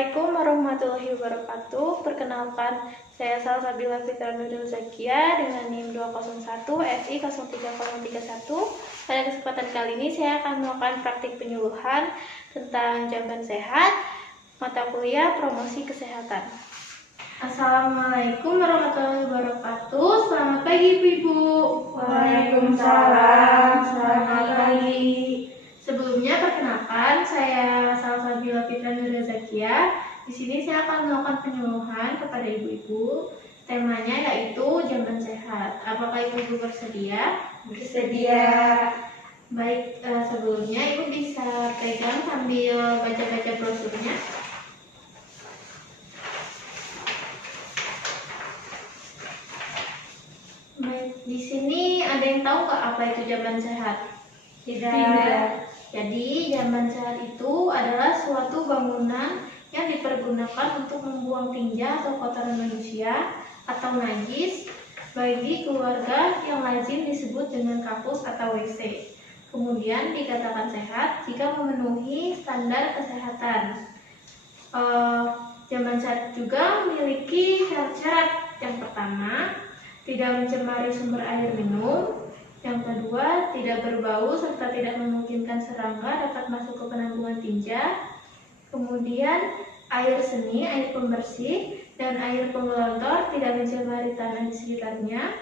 Assalamualaikum warahmatullahi wabarakatuh. Perkenalkan, saya Salsabila Fitra Nurul Zakia dengan NIM 201 FI 03031. Pada kesempatan kali ini saya akan melakukan praktik penyuluhan tentang jamban sehat, mata kuliah promosi kesehatan. Assalamualaikum warahmatullahi wabarakatuh. Selamat pagi Ibu-Ibu. Waalaikumsalam. Selamat pagi. Sebelumnya perkenalkan, saya Salsabila Fitra Nurul Zakia. Di sini saya akan melakukan penyuluhan kepada ibu-ibu. Temanya yaitu jamban sehat. Apakah ibu-ibu bersedia? Bersedia. Baik, sebelumnya ibu bisa pegang sambil baca-baca brosurnya. Baik, di sini ada yang tahu nggak apa itu jamban sehat? Tidak. Jadi, jamban sehat itu adalah suatu bangunan yang dipergunakan untuk membuang tinja atau kotoran manusia atau najis bagi keluarga yang lazim disebut dengan kampus atau WC. Kemudian dikatakan sehat jika memenuhi standar kesehatan. Jamban sehat juga memiliki syarat-syarat. Yang pertama, tidak mencemari sumber air minum. Yang kedua, tidak berbau serta tidak memungkinkan serangga dapat masuk ke penampungan tinja. Kemudian, air seni, air pembersih, dan air penggelontor tidak mencemari tanah di sekitarnya.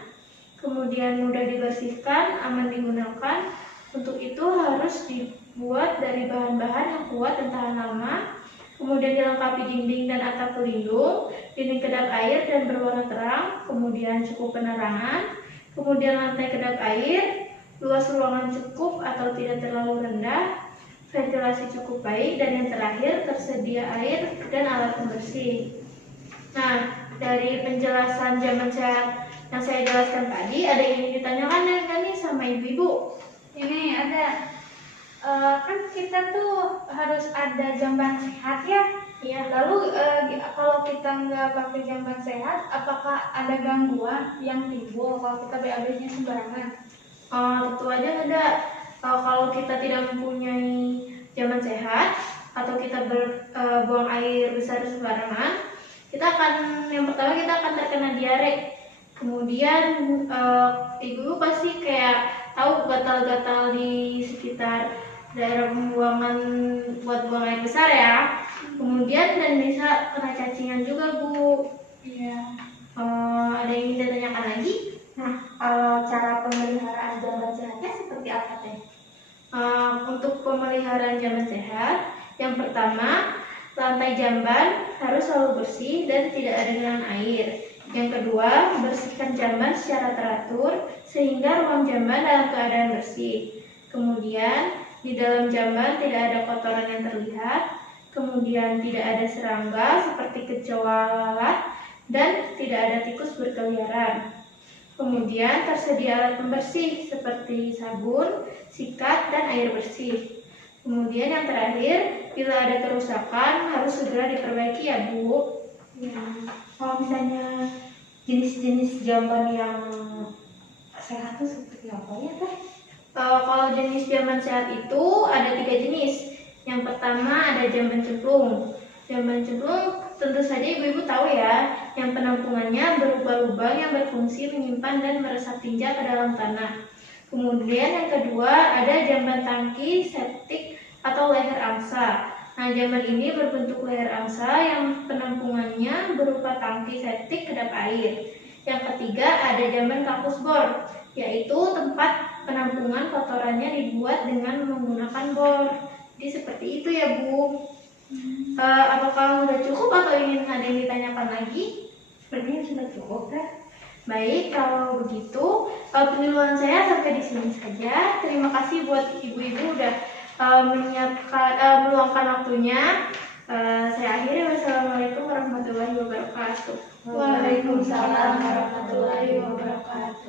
Kemudian mudah dibersihkan, aman digunakan. Untuk itu harus dibuat dari bahan-bahan yang kuat dan tahan lama. Kemudian dilengkapi dinding dan atap pelindung, dinding kedap air dan berwarna terang. Kemudian cukup penerangan. Kemudian lantai kedap air, luas ruangan cukup atau tidak terlalu rendah, ventilasi cukup baik, dan yang terakhir tersedia air dan alat pembersih. Nah, dari penjelasan jamban sehat yang saya jelaskan tadi, ada yang ingin ditanyakan nggak nih sama ibu-ibu? Ini ada. Kan kita tuh harus ada jamban sehat ya. Iya. Lalu kalau kita nggak pakai jamban sehat, apakah ada gangguan yang timbul kalau kita BAB-nya sembarangan? Tentu aja ada. Kalau kita tidak mempunyai jamban sehat atau kita buang air besar sembarangan, yang pertama kita akan terkena diare. Kemudian ibu pasti kayak tahu gatal-gatal di sekitar daerah pembuangan buat buang air besar ya. Kemudian dan bisa kena cacingan juga Bu. Iya. Ada yang ingin ditanyakan lagi? Nah, kalau cara pemeliharaan jamban sehatnya seperti apa teh? Untuk pemeliharaan jamban sehat, yang pertama, lantai jamban harus selalu bersih dan tidak ada genangan air. Yang kedua, bersihkan jamban secara teratur sehingga ruang jamban dalam keadaan bersih. Kemudian, di dalam jamban tidak ada kotoran yang terlihat. Kemudian, tidak ada serangga seperti kecoa lalat dan tidak ada tikus berkeliaran. Kemudian tersedia alat pembersih seperti sabun, sikat, dan air bersih. Kemudian yang terakhir, bila ada kerusakan harus segera diperbaiki ya Bu. Ya. Kalau misalnya jenis-jenis jamban yang sehat itu seperti apa ya teh? Kalau jenis jamban sehat itu ada 3 jenis. Yang pertama ada jamban cemplung. Jamban cemplung tentu saja ibu-ibu tahu ya, yang penampungannya berupa lubang yang berfungsi menyimpan dan meresap tinja ke dalam tanah. Kemudian yang kedua ada jamban tangki septik atau leher angsa. Nah, jamban ini berbentuk leher angsa yang penampungannya berupa tangki septik kedap air. Yang ketiga ada jamban kampus bor, yaitu tempat penampungan kotorannya dibuat dengan menggunakan bor. Jadi seperti itu ya Bu. Apakah sudah cukup atau ingin ada yang ditanyakan lagi? Sepertinya sudah cukup teh. Baik, kalau begitu penyuluhan saya sampai di sini saja. Terima kasih buat ibu-ibu udah meluangkan waktunya. Saya akhiri. Wassalamualaikum warahmatullahi wabarakatuh. Waalaikumsalam warahmatullahi wabarakatuh.